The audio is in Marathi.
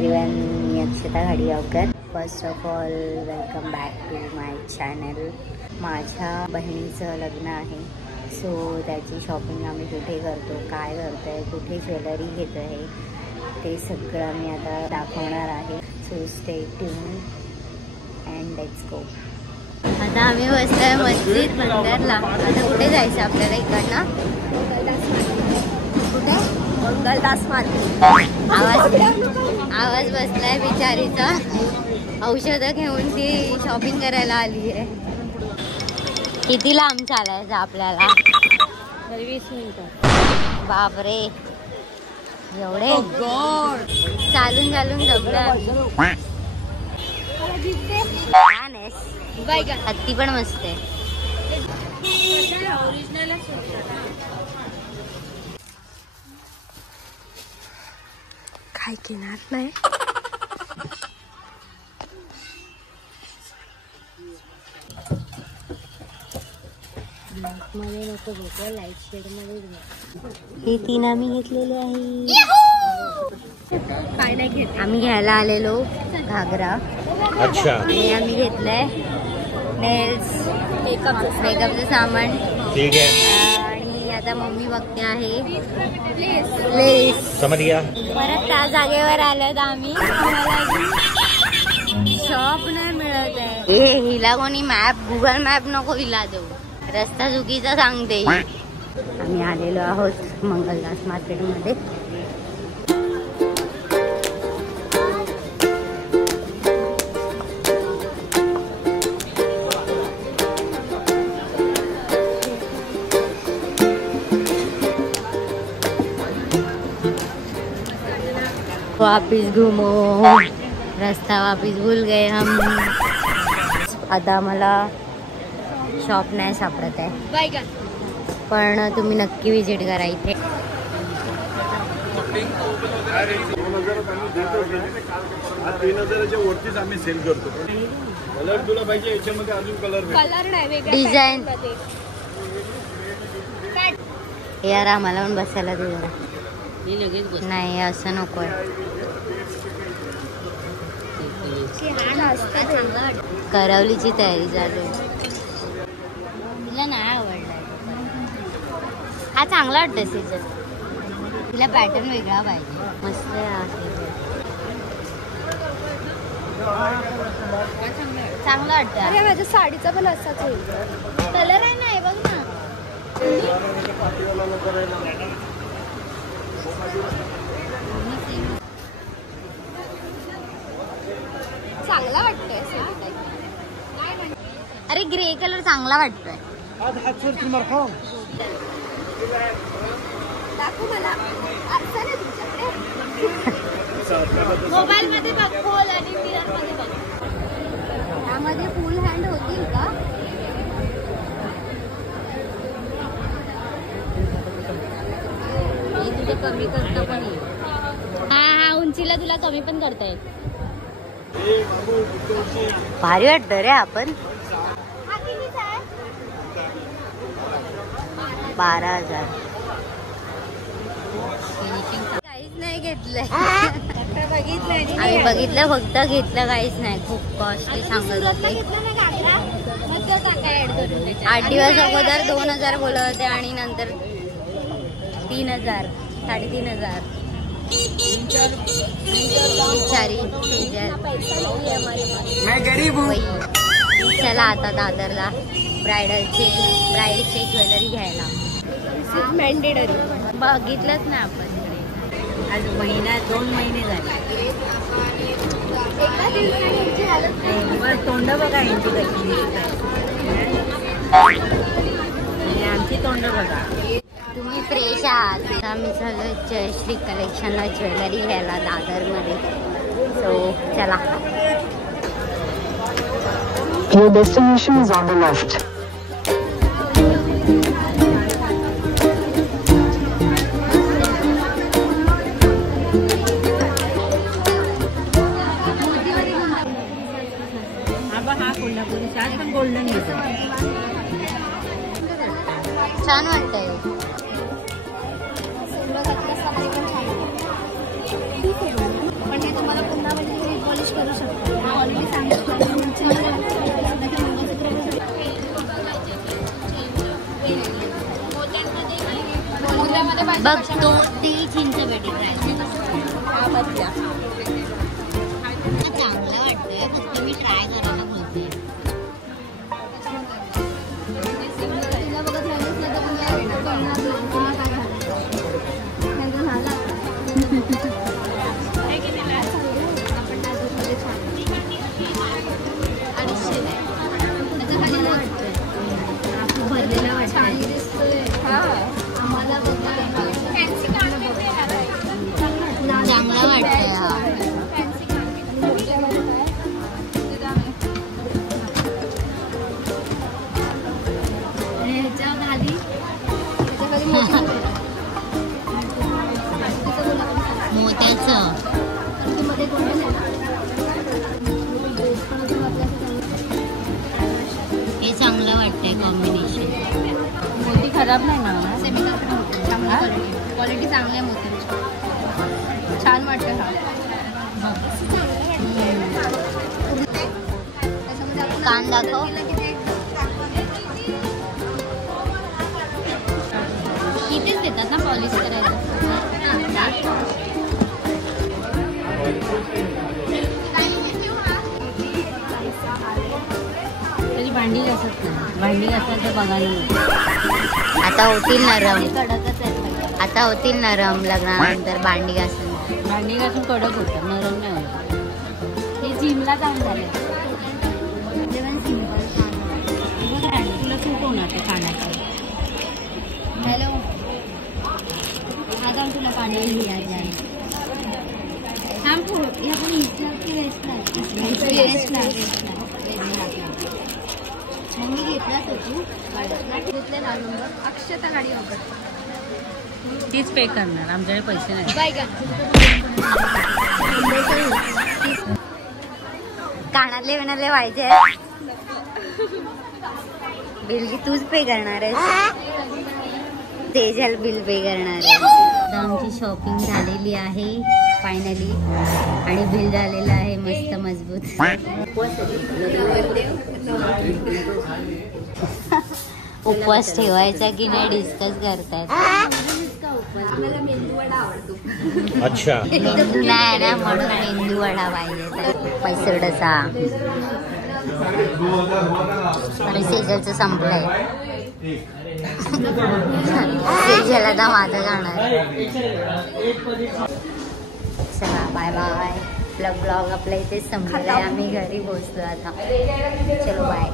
एव्हरीवन, मी Akshata Ghadiyavkar. First of all welcome back to my channel. माझ्या बहिणीचं लग्न आहे, सो त्याची शॉपिंग आम्ही कुठे करतो, काय करतो आहे, कुठे ज्वेलरी घेतो आहे, ते सगळं मी आता दाखवणार आहे. So stay tune and let's go. आता आम्ही बसलोय मस्जिद बंदरला. आता कुठे जायचं आपल्याला इकडनं? कुठे? मंगलदास मार्केट. आवाज बसलाय बिचारीचा. औषधं घेऊन ती शॉपिंग करायला आली आहे. किती लांब चालायचं आपल्याला? 20 मिनिटं. बापरे, एवढे चालून चालून जमलं. हत्ती पण मस्त आहे. काय घेणार नाही. मध्ये नको घेतो, लाईट शेड मध्ये. हे 3 आम्ही घेतलेले आहे. काय नाही घेत. आम्ही घ्यायला आलेलो घागरा. अच्छा. हे आम्ही घेतलंय नेल्स, मेकअपचं सामान. ठीक आहे. आणि आता मम्मी बघते आहे लेस. समज गया. परत त्या जागेवर आलोत आम्ही. शॉप नाही मिळत आहे. हिला कोणी मॅप, गुगल मॅप नको हिला देऊ, रस्ता चुकीचा सांगते. आम्ही आलेलो आहोत मंगलदास मार्केटमध्ये. वापिस घुमो, रास्ता वापिस भूल गए हम. आता आम्हाला शॉप नाही सापडत आहे, पण तुम्ही नक्की विजिट करा इथे. 3000च्या वरतीच आम्ही सेल करतो. कलर तुला पाहिजे याच्यामध्ये, अजून कलर नाही, डिझाईन. यार आम्हाला पण बसायला दे जरा. नाही असं नको आहे. करवलीची तयारी चालू. तिला नाही आवडला हा. चांगला वाटतं सीजन. तिला पॅटर्न वेगळा पाहिजे. मस्त चांगलं वाटतं. अरे माझ्या साडीचा पण असाच होईल. कलर आहे ना, बघ ना. चांगला वाटतोय. अरे ग्रे कलर चांगला वाटतोय. दाखव मला. मोबाईल मध्ये बघ, खोल आणि मिरर मध्ये बघ. त्यामध्ये फुल हँड होतील का? हे तुझे कमी करता पण येईल. हा, उंचीला तुला कमी पण करता येईल. भारी वाटत रे. आपण 12,000 काहीच नाही घेतलंय. आम्ही बघितलं, फक्त घेतलं काहीच नाही. खूप कॉस्टली सांगत होते. 8 दिवस अगोदर 2,000 बोलत होते आणि नंतर 3,000, 3,500. बिचारी चला आता दादरला ब्राईडचे ज्वेलरी घ्यायला. मॅन्डेटरी बघितलंच ना आपण. आज 2 महिने झाले. तोंड बघा यांची कशी. आमची तोंड बघा. तुम्ही फ्रेश आहात. आम्ही झालो जयश्री कलेक्शनला ज्वेलरी घ्यायला दादरमध्ये. सो चला. Your destination is on the left. हा कोल्हापुरी शाल पण गोल्डन घेतो. छान वाटतंय. पण हे तुम्हाला बघ तो ती चिंच पेटी ट्राय चांगलं वाटतंय फक्त मी ट्राय करायला बोलते. भरलेला चांगला वाटतंय हा. मोत्याचं हे चांगलं वाटतंय कॉम्बिनेशन. मोती खराब नाही ना, क्वालिटी चांगली आहे मोत्यांची. छान वाटतं हा. कान दाखव. इथेच देतात ना पॉलिश करायला. तरी भांडी घासत तर बघायला आता होतील नरम. कडकच आहे. आता होतील नरम लग्नानंतर भांडी घासून. भांडी घासून कडक होतं, नरम नाही होत. हे जिमला जाऊन झालं. तुला सूट होणार ते खाण्याचं. हॅलो आता तुला पाणी थांब मम्मी घेतलाच होती. घेतले ना नंबर. अक्षता गाडी वगैरे तीच पे करणार, आमच्याकडे पैसे नाही. बाय का कानातले विनाले पाहिजे. बिल की तूच पे करणार आहेस. तेजल बिल पे करणार आहे. आमची शॉपिंग झालेली आहे फायनली आणि बिल झालेलं आहे मस्त मजबूत. उपवास ठेवायचा की नाही डिस्कस करतायत. अच्छा नाही ना म्हणून मेंदू वडा पाहिजे तर पैसे डसा. आणि सेजलचं संपलंय. सेजल आता माझं गाणार. चला बाय बाय. ब्लॉग आपल्या इथे संपलाय. आम्ही घरी पोहोचलो आता. चलो बाय.